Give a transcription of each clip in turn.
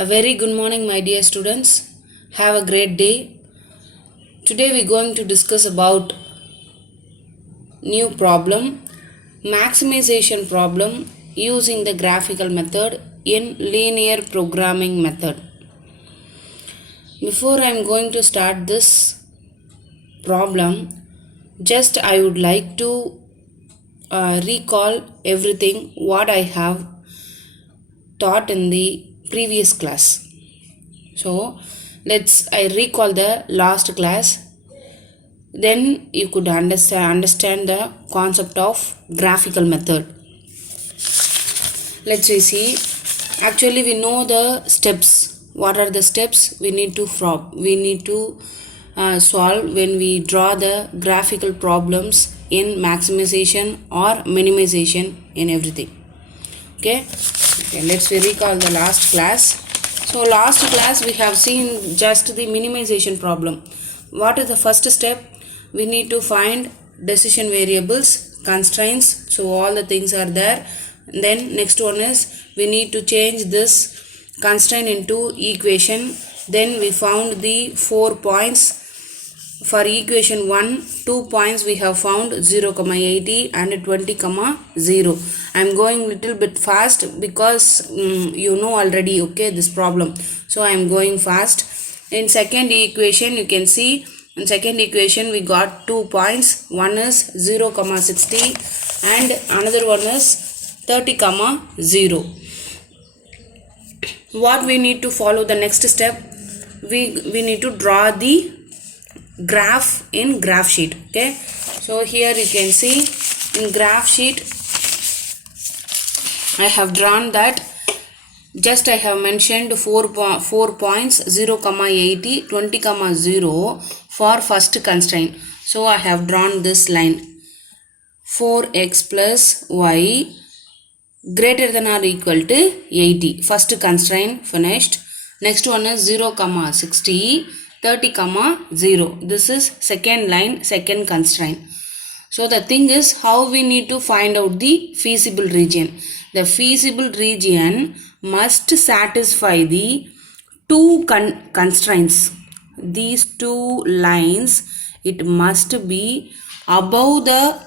A very good morning, my dear students. Have a great day. Today we're going to discuss about new problem, maximization problem using the graphical method in linear programming method. Before I'm going to start this problem, just I would like to recall everything what I have taught in the previous class. So I recall the last class, then you could understand the concept of graphical method. Let's see. Actually we know the steps. What are the steps we need to solve when we draw the graphical problems in maximization or minimization in everything. Okay, let's recall the last class. So last class we have seen just the minimization problem. What is the first step? We need to find decision variables, constraints, so all the things are there. Then next one is we need to change this constraint into equation. Then we found the 4 points. For equation 1, 2 points we have found 0, 80 and 20, 0. I am going little bit fast because you know already, okay, this problem. So I am going fast. In second equation you can see, in second equation we got 2 points. One is 0, 60 and another one is 30, 0. What we need to follow the next step? We need to draw the graph in graph sheet. Okay, so here you can see in graph sheet I have drawn that. Just I have mentioned 4 points 0, 80, 20, 0 for first constraint. So I have drawn this line 4x plus y greater than or equal to 80. First constraint finished. Next one is 0, 60, 30, 0. This is second line, second constraint. So the thing is how we need to find out the feasible region. The feasible region must satisfy the two constraints. These two lines, it must be above the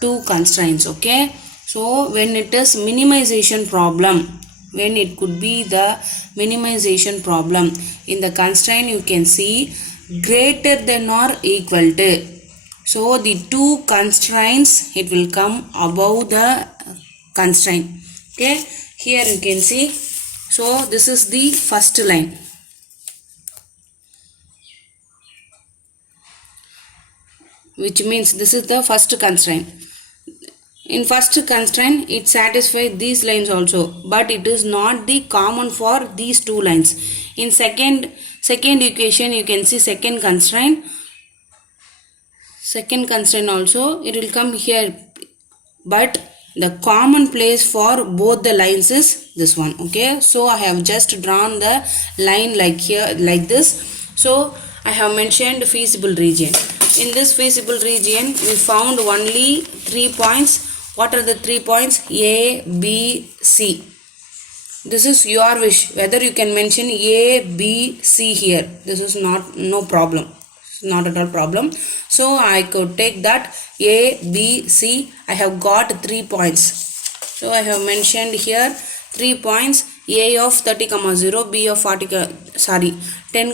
two constraints. Okay, so when it is minimization problem, when it could be the minimization problem, in the constraint you can see greater than or equal to. So the two constraints, it will come above the constraint. Okay, here you can see. So this is the first line. Which means this is the first constraint. In first constraint it satisfies these lines also, but it is not the common for these two lines. In second equation you can see second constraint also it will come here, but the common place for both the lines is this one. Okay, so I have just drawn the line like here, like this. So I have mentioned feasible region. In this feasible region we found only 3 points. What are the 3 points? A, B, C. This is your wish whether you can mention A, B, C here. This is no problem. Not at all problem. So I could take that A, B, C. I have got 3 points. So I have mentioned here 3 points. A of 30, 0, B of 10,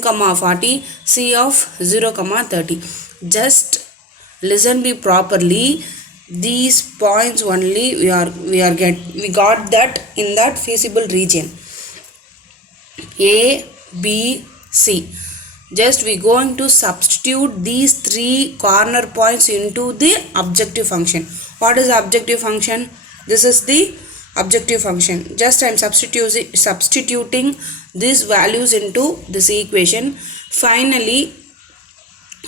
40, C of 0, 30. Just listen me properly. These points only we got that in that feasible region. A, B, C. Just we going to substitute these 3 corner points into the objective function. What is the objective function? This is the objective function. Just I am substituting these values into this equation. Finally,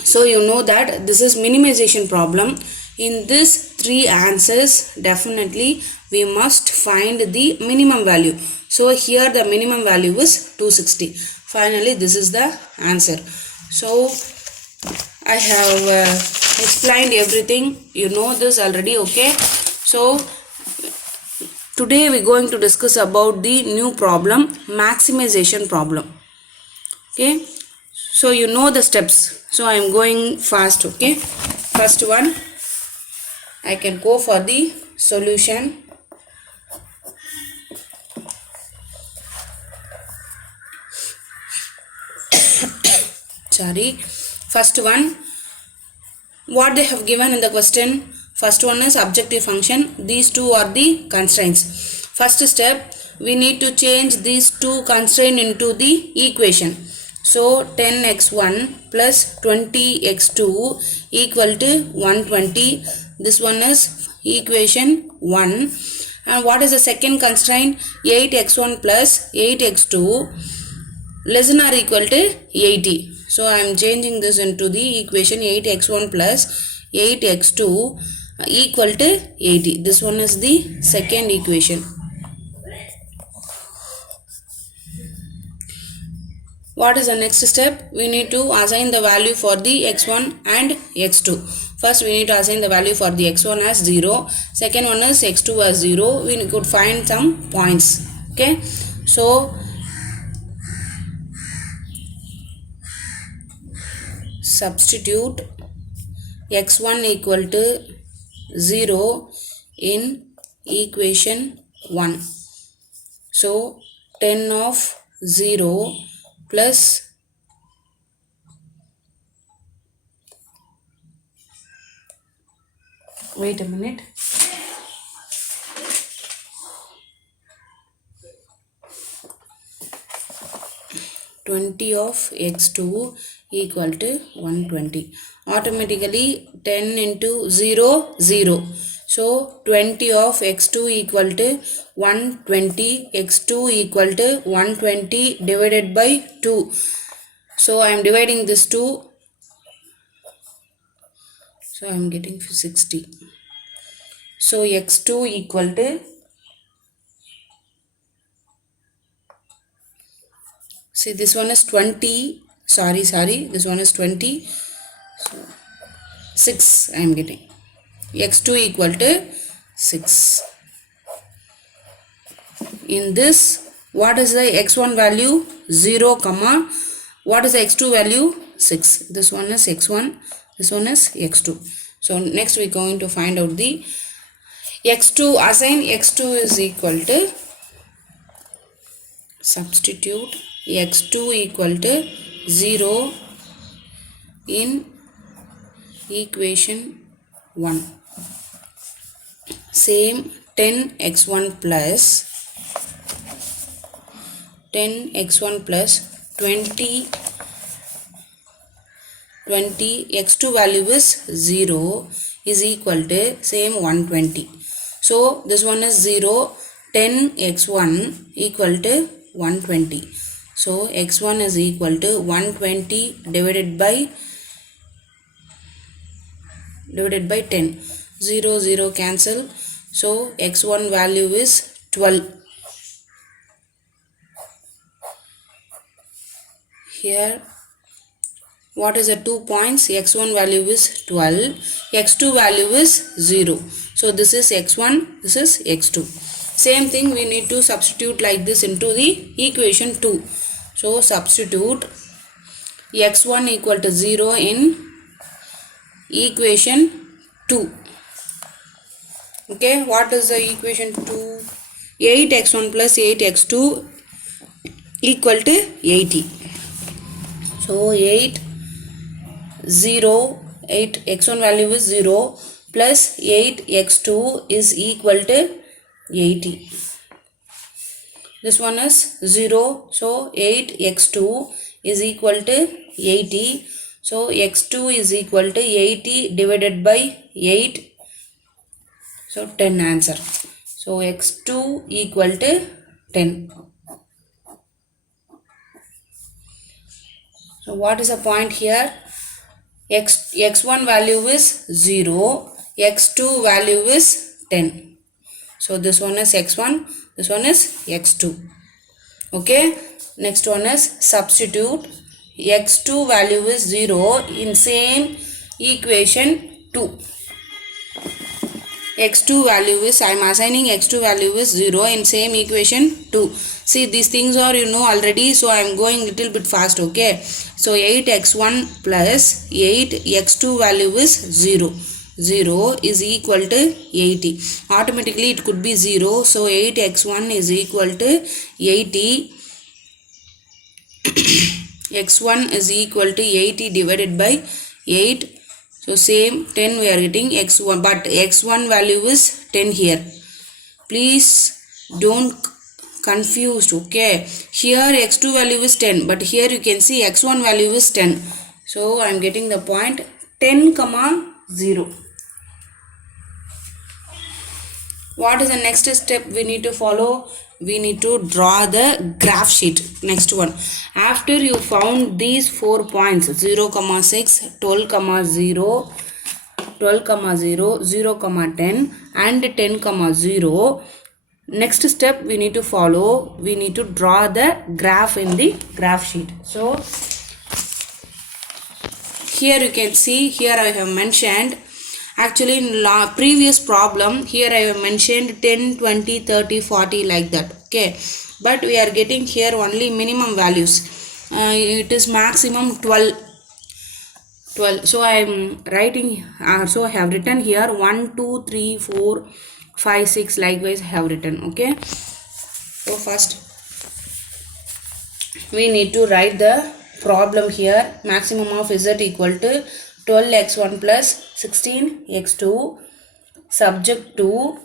so you know that this is minimization problem. In this 3 answers, definitely we must find the minimum value. So here the minimum value is 260. Finally this is the answer. So I have explained everything. You know this already. Okay, so Today we're going to discuss about the new problem, maximization problem. Okay, so you know the steps, so I am going fast. Okay, first one, I can go for the solution. Sorry, first one, what they have given in the question. First one is objective function. These two are the constraints. First step, we need to change these two constraints into the equation. So 10x1 plus 20x2 equal to 120. This one is equation 1. And what is the second constraint? 8x1 plus 8x2 less than or equal to 80. So I am changing this into the equation 8x1 plus 8x2 equal to 80. This one is the second equation. What is the next step? We need to assign the value for the x1 and x2. First we need to assign the value for the x1 as 0. Second one is x2 as 0. We could find some points. Okay. So substitute x1 equal to 0 in equation 1. So 10 of 0 plus wait a minute. (20 of x2 equal to 120. Automatically 10 into 0, 0. So 20 of x2 equal to 120. x2 equal to 120 divided by 2. So I am dividing this 2. So I am getting 60. So x2 equal to, see this one is 20. Sorry, this one is 20. So 6 I am getting. x2 equal to 6. In this, what is the x1 value? 0, comma. What is the x2 value? 6. This one is x1. This one is x2. So next we are going to find out the x2. Assign x2 is equal to, substitute x2 equal to 0 in equation 1. Same 10x1 plus 20 x2 value is 0 is equal to same 120. So this one is 0. 10x1 equal to 120. So x1 is equal to 120 divided by 10. 0, 0 cancel. So x1 value is 12. Here what is the 2 points? x1 value is 12. x2 value is 0. So this is x1, this is x2. Same thing we need to substitute like this into the equation 2. So substitute x1 equal to 0 in equation 2. Okay, what is the equation 2? 8x1 plus 8x2 equal to 80. So 8 x1 value is 0 plus 8x2 is equal to 80. This one is 0. So 8x2 is equal to 80. So x2 is equal to 80 divided by 8. So 10 answer. So x2 equal to 10. So what is the point here? X1 value is 0. X2 value is 10. So this one is x1. This one is x2. Okay. Next one is substitute x2 value is 0 in same equation 2. x2 value is, I am assigning x2 value is 0 in same equation 2. See, these things are you know already, so I am going little bit fast, okay. So 8x1 plus 8x2 value is 0. 0 is equal to 80. Automatically it could be 0. So 8x1 is equal to 80. x1 is equal to 80 divided by 8. So same 10 we are getting x1, but x1 value is 10 here. Please don't confused, okay. Here x2 value is 10, but here you can see x1 value is 10. So I am getting the point 10 comma 0. What is the next step we need to follow? We need to draw the graph sheet. Next one. After you found these 4 points 0, 6, 12, 0, 12, 0, 0, 10 and 10, 0. Next step we need to follow. We need to draw the graph in the graph sheet. So here you can see, here I have mentioned. Actually in previous problem here I have mentioned 10, 20, 30, 40 like that, okay. But we are getting here only minimum values. It is maximum 12. So I am writing, so I have written here 1, 2, 3, 4, 5, 6 likewise I have written, okay. So first we need to write the problem here. Maximum of z equal to 12x1 plus 16x2 subject to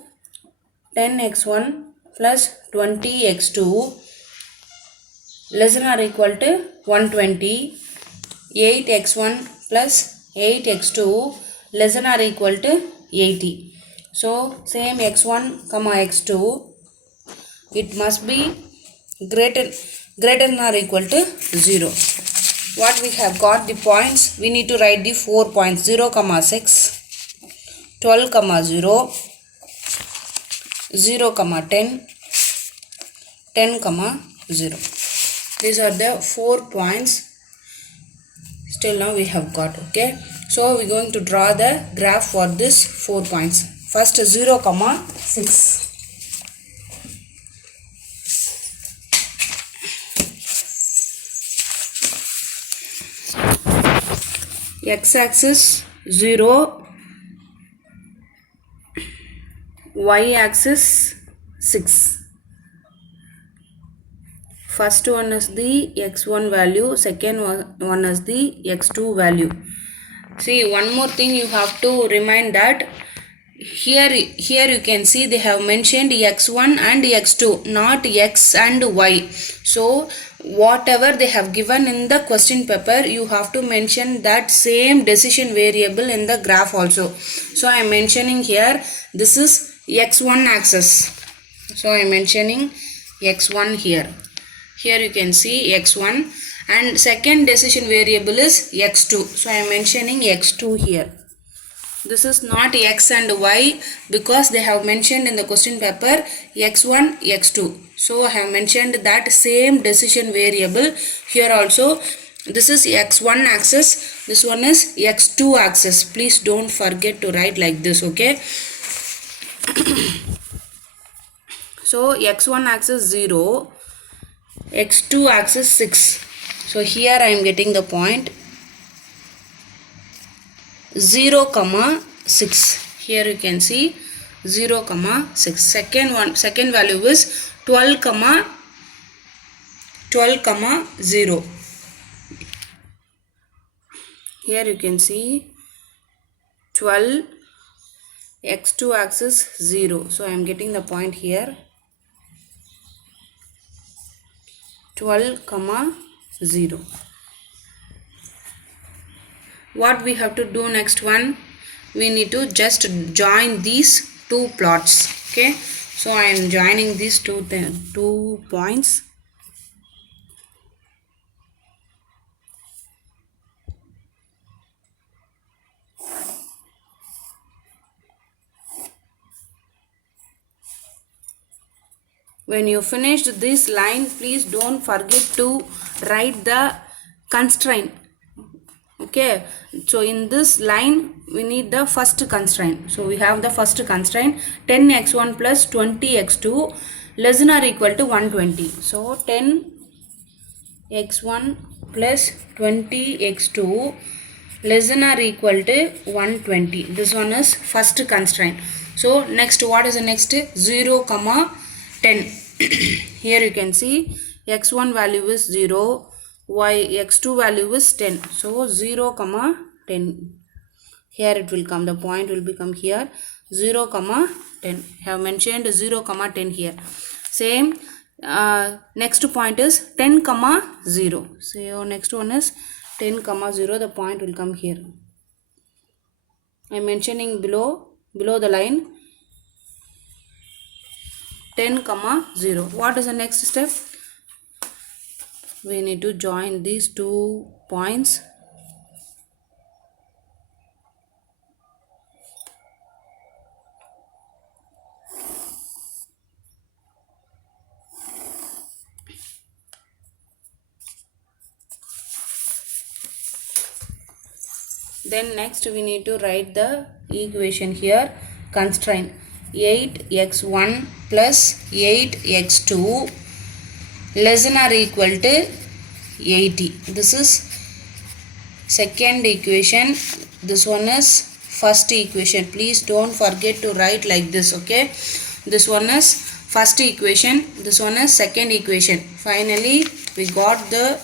10x1 plus 20x2 less than or equal to 120, 8x1 plus 8x2 less than or equal to 80. So same x1 comma x2, it must be greater than or equal to 0. What we have got the points, we need to write the 4 points 0, 6, 12, 0, 0, 10, 10, 0. These are the 4 points still now we have got, okay. So we are going to draw the graph for this 4 points. First 0, 6. X-axis 0, y-axis 6. First one is the x1 value, second one is the x2 value. See, one more thing you have to remind that here you can see they have mentioned x1 and x2, not x and y. So whatever they have given in the question paper, you have to mention that same decision variable in the graph also. So I am mentioning here, this is x1 axis. So I am mentioning x1 here. Here you can see x1 and second decision variable is x2. So I am mentioning x2 here. This is not x and y because they have mentioned in the question paper x1, x2. So I have mentioned that same decision variable here also. This is x1 axis, this one is x2 axis. Please don't forget to write like this, okay. So x1 axis 0, x2 axis 6. So here I am getting the point 0, 6. Here you can see 0, 6. Second value is 12, 0. Here you can see 12, x2 axis 0. So I am getting the point here 12, 0. What we have to do next one? We need to just join these two plots, okay. So I am joining these two points. When you finished this line, please don't forget to write the constraint. Okay, so in this line we need the first constraint. So we have the first constraint 10x1 plus 20x2 less than or equal to 120. So 10x1 plus 20x2 less than or equal to 120. This one is first constraint. So next, what is the next? 0 comma 10. Here you can see x1 value is 0, x2 value is 10. So 0 comma 10. Here it will come, the point will become here 0 comma 10. I have mentioned 0 comma 10 here. Same, next point is 10 comma 0. So next one is 10 comma 0, the point will come here. I am mentioning below the line 10 comma 0. What is the next step? We need to join these two points. Then next we need to write the equation here. Constraint 8x1 plus 8x2 less than or equal to 80. This is second equation. This one is first equation. Please don't forget to write like this. Okay, this one is first equation, this one is second equation. Finally we got the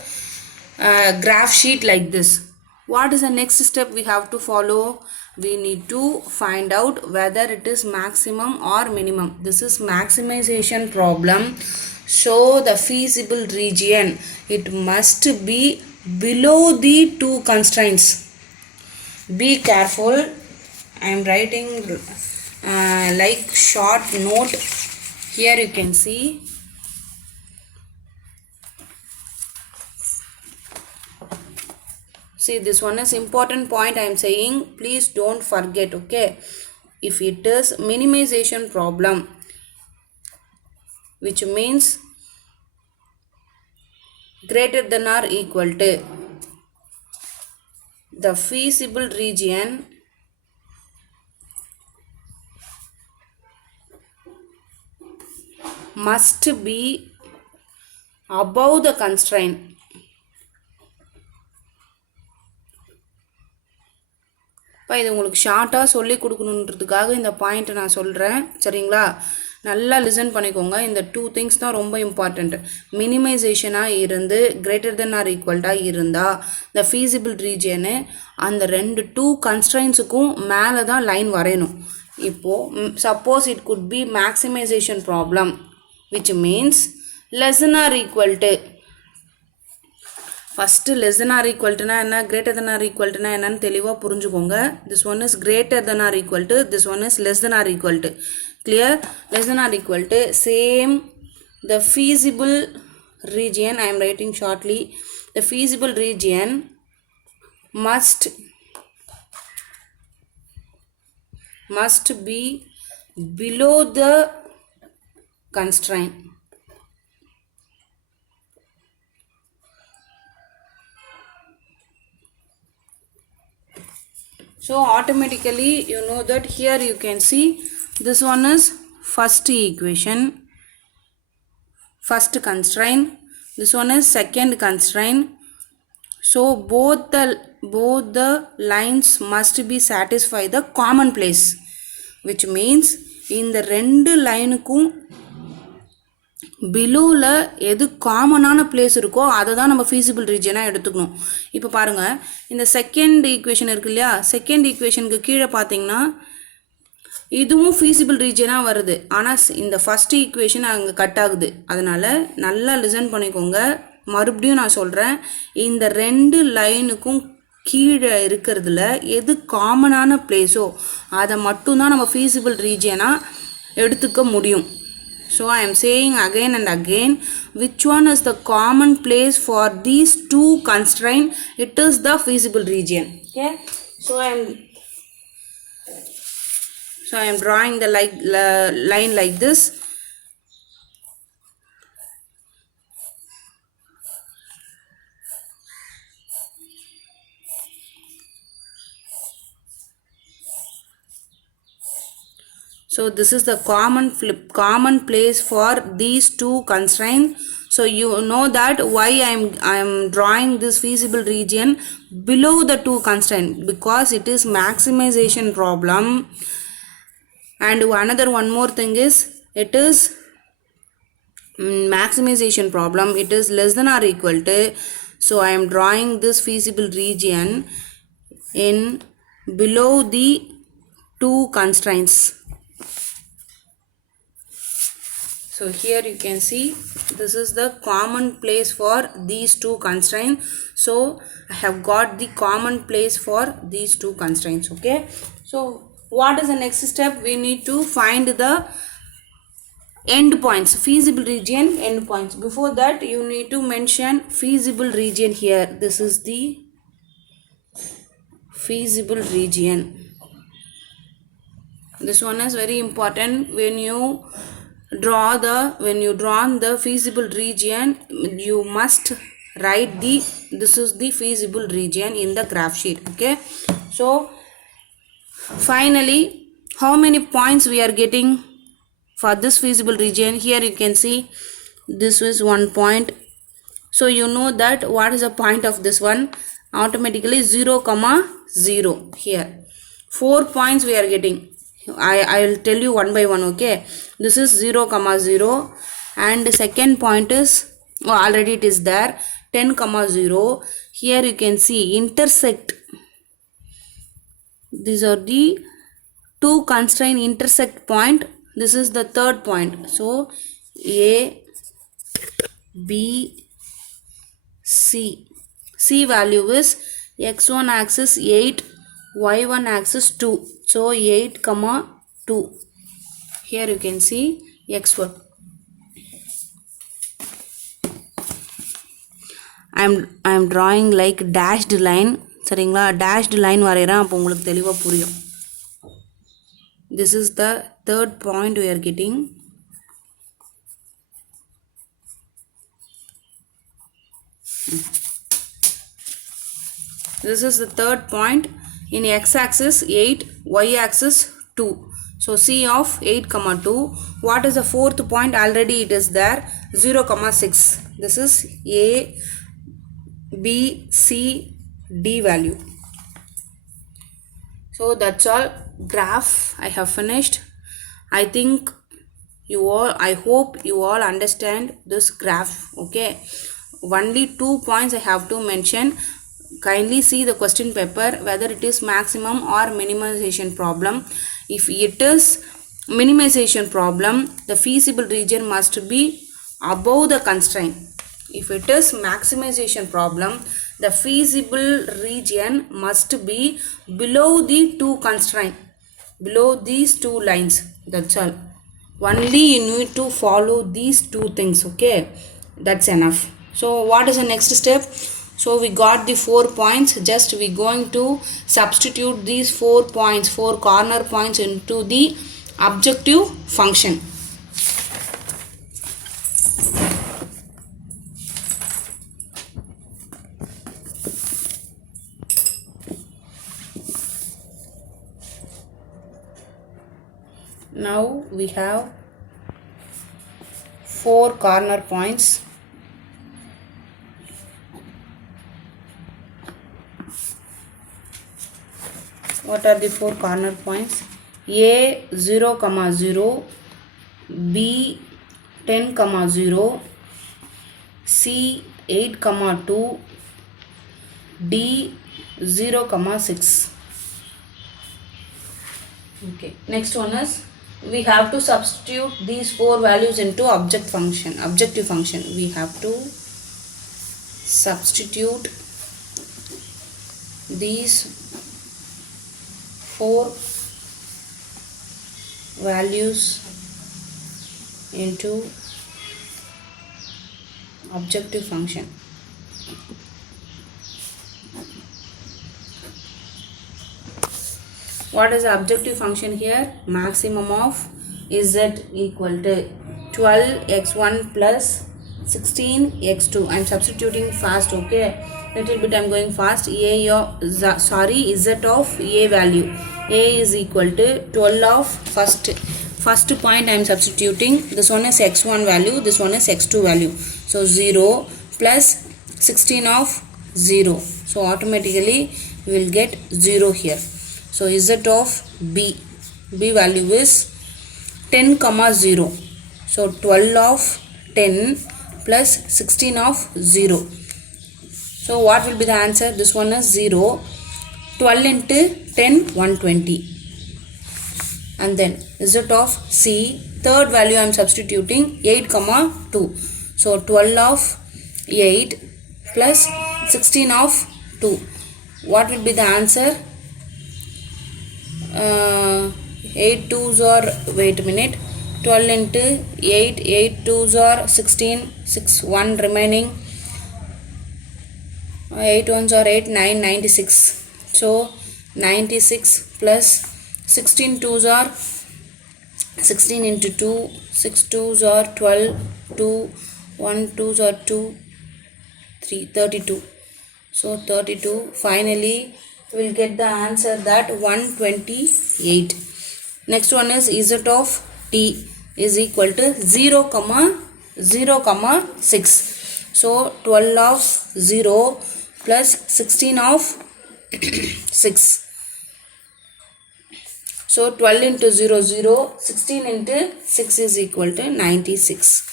graph sheet like this. What is the next step we have to follow? We need to find out whether it is maximum or minimum. This is maximization problem. So the feasible region, it must be below the two constraints. Be careful. I am writing like short note. Here you can see. See, this one is important point I am saying. Please don't forget. Okay. If it is minimization problem, which means greater than or equal to, the feasible region must be above the constraint. இப்போ இது உங்களுக்கு ஷார்ட்டாக சொல்லி கொடுக்கணுன்றதுக்காக இந்த point நான் சொல்கிறேன். சரிங்களா, நல்லா லிசன் பண்ணிக்கோங்க. இந்த டூ திங்ஸ் தான் ரொம்ப இம்பார்ட்டண்ட். மினிமைசேஷனாக இருந்து கிரேட்டர் தென் ஆர் ஈக்குவல்ட்டாக இருந்தால் இந்த ஃபீஸிபிள் ரீஜியனு அந்த ரெண்டு டூ கன்ஸ்ட்ரைன்ஸுக்கும் மேலே தான் லைன் வரையணும். இப்போது suppose it could be maximization problem which means less than or equal to. First less than or ஈக்குவல்ட்டுனா என்ன, கிரேட்டர் தென் ஆர் ஈக்குவல்ட்டுனா என்னன்னு தெளிவாக புரிஞ்சுக்கோங்க. This one is greater than or equal to, this one is less than or equal to. Clear? Less than or equal to, same the feasible region I am writing shortly. The feasible region must be below the constraint. So automatically you know that here you can see this one is first equation, first constraint. This one is second constraint. So both the lines must be satisfy the common place, which means இந்த ரெண்டு லைனுக்கும் பிலோவில் எது காமனான place இருக்கோ அதை தான் நம்ம feasible ரீஜனாக எடுத்துக்கணும். இப்போ பாருங்கள், இந்த செகண்ட் ஈக்குவேஷன் இருக்கு இல்லையா, செகண்ட் ஈக்குவேஷனுக்கு கீழே பார்த்தீங்கன்னா இதுவும் ஃபீஸிபிள் ரீஜனாக வருது. ஆனால் இந்த ஃபஸ்ட் ஈக்குவேஷன் அங்கே கட் ஆகுது. அதனால் நல்லா லிசன் பண்ணிக்கோங்க. மறுபடியும் நான் சொல்கிறேன், இந்த ரெண்டு லைனுக்கும் கீழே இருக்கிறதுல எது காமனான பிளேஸோ அதை மட்டும்தான் நம்ம ஃபீஸிபிள் ரீஜனாக எடுத்துக்க முடியும். So I am saying again and again, which one is the common place for these two constraints? It is the feasible region. Okay. So I am drawing the line like this. So this is the common place for these two constraints. So you know that why I am drawing this feasible region below the two constraints, because it is maximization problem. And another one more thing is, it is maximization problem, it is less than or equal to. So I am drawing this feasible region in below the two constraints. So here you can see this is the common place for these two constraints. So I have got the common place for these two constraints. Okay, so what is the next step? We need to find the endpoints, feasible region endpoints. Before that, you need to mention feasible region here. This is the feasible region. This one is very important. When you draw the feasible region, you must write this is the feasible region in the graph sheet. Okay, so finally, how many points we are getting for this feasible region? Here you can see this is 1 point. So you know that what is the point of this one? Automatically 0, 0. Here 4 points we are getting. I will tell you one by one. Okay, this is 0, 0, and the second point is already it is there, 10, 0. Here you can see intersect. These are the two constraint intersect point. This is the third point. So A, B, C. C value is x1 axis 8, y1 axis 2. So 8, 2. Here you can see x1. I'm drawing like dashed line. சரிங்களா, dashed line வரையறேன், அப்போ உங்களுக்கு தெளிவா புரியும். This is the third point we are getting. This is the third point. In x-axis 8, y-axis 2. So C of 8, 2. What is the fourth point? Already it is there, 0, 6. This is A, B, C, D value. So that's all. Graph I have finished. I hope you all understand this graph. Okay, only 2 points I have to mention. Kindly see the question paper whether it is maximum or minimization problem. If it is minimization problem, the feasible region must be above the constraint. If it is maximization problem, the feasible region must be below the two constraint, below these two lines. That's all. Only you need to follow these two things. Okay, that's enough. So what is the next step? So we got the 4 points. Just we going to substitute these 4 points, 4 corner points into the objective function. Now we have 4 corner points. What are the 4 corner points? A 0, 0, B 10, 0, C 8, 2, D 0, 6. Okay, next one is we have to substitute these 4 values into objective function. We have to substitute these 4 values into objective function. What is the objective function here? Maximum of z equal to 12x1 plus 16x2. I am substituting fast. Okay, little bit I am going fast. Z of A value. A is equal to 12 of first first point I am substituting. This one is x1 value, this one is x2 value. So 0 plus 16 of 0. So automatically we will get 0 here. So z of b value is 10 comma 0. So 12 of 10 plus 16 of 0. So what will be the answer? This one is 0. 12 into 10, 120. And then z of c, third value I am substituting, 8 comma 2. So 12 of 8 plus 16 of 2. What will be the answer? 8 2s are, wait a minute, 12 into 8, 8 2s are 16, 6 1 remaining, 8 1s are 8, 9, 96. So 96 plus 16 2s are 16 into 2, 6 2s are 12, 2, 1 2s are 2, 3, 32. So 32. Finally, we will get the answer that 128. Next one is z of t is equal to 0 comma 0 comma 6. So 12 of 0 plus 16 of 6. So 12 into 0, 0, 16 into 6 is equal to 96.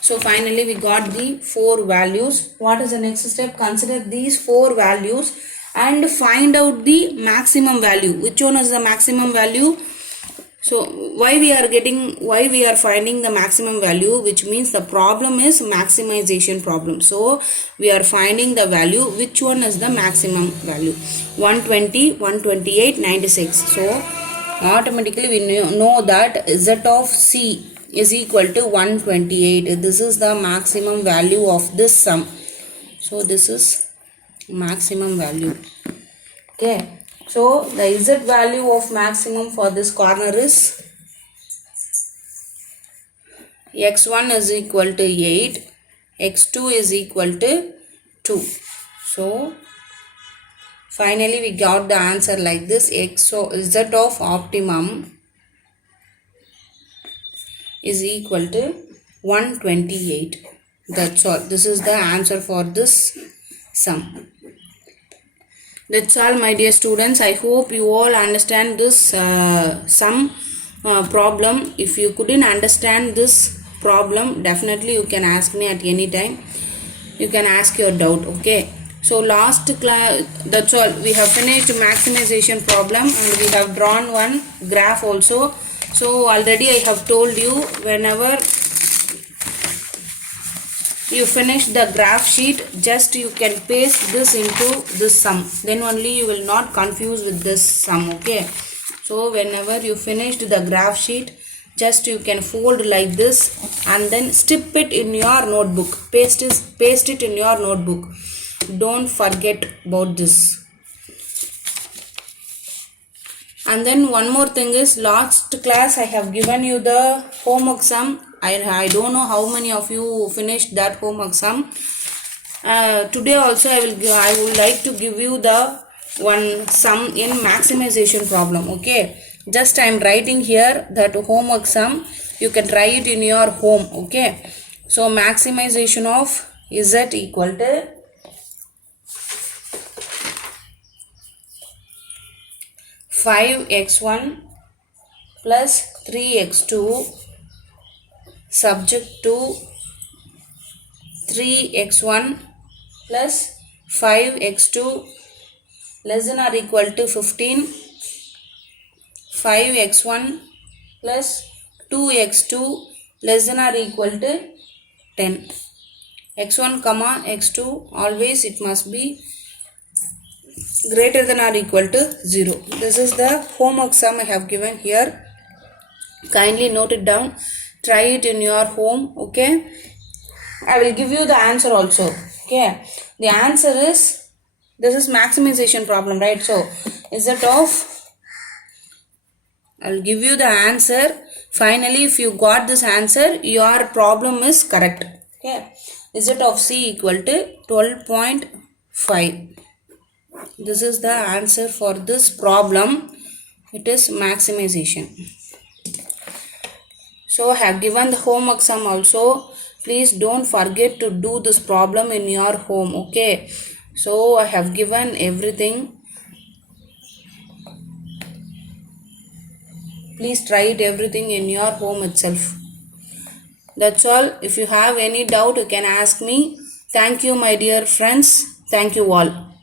So finally we got the 4 values. What is the next step? Consider these 4 values and find out the maximum value. Which one is the maximum value? So why we are finding the maximum value, which means the problem is maximization problem. So we are finding the value, which one is the maximum value? 120, 128, 96. So automatically we know that z of c is equal to 128. This is the maximum value of this sum. So this is maximum value. Okay. So the z value of maximum for this corner is x1 is equal to 8, x2 is equal to 2. So finally we got the answer like this. Z of optimum is equal to 128. That's all. This is the answer for this sum. That's all, my dear students. I hope you all understand this sum problem. If you couldn't understand this problem, definitely you can ask me at any time. You can ask your doubt. Okay. So last class, that's all. We have finished maximization problem and we have drawn one graph also. So already I have told you, whenever you finish the graph sheet, just you can paste this into this sum. Then only you will not confuse with this sum. Okay. So whenever you finished the graph sheet, just you can fold like this and then stick it in your notebook. Paste it in your notebook. Don't forget about this. And then one more thing is, last class I have given you the homework sum. I don't know how many of you finished that homework sum. Today also I would like to give you the one sum in maximization problem. Okay. Just I am writing here that homework sum. You can try it in your home. Okay. So maximization of z equal to 5x1 plus 3x2 subject to 3x1 plus 5x2 less than or equal to 15, 5x1 plus 2x2 less than or equal to 10. x1 comma x2, always it must be greater than or equal to 0. This is the homework sum I have given here. Kindly note it down. Try it in your home. Okay. I will give you the answer also. Okay. The answer is, this is maximization problem, right? So z of, I will give you the answer. Finally, if you got this answer, your problem is correct. Okay. Z of c equal to 12.5. This is the answer for this problem. It is maximization. So I have given the homework sum also. Please don't forget to do this problem in your home. Okay. So I have given everything. Please try it everything in your home itself. That's all. If you have any doubt, you can ask me. Thank you, my dear friends. Thank you all.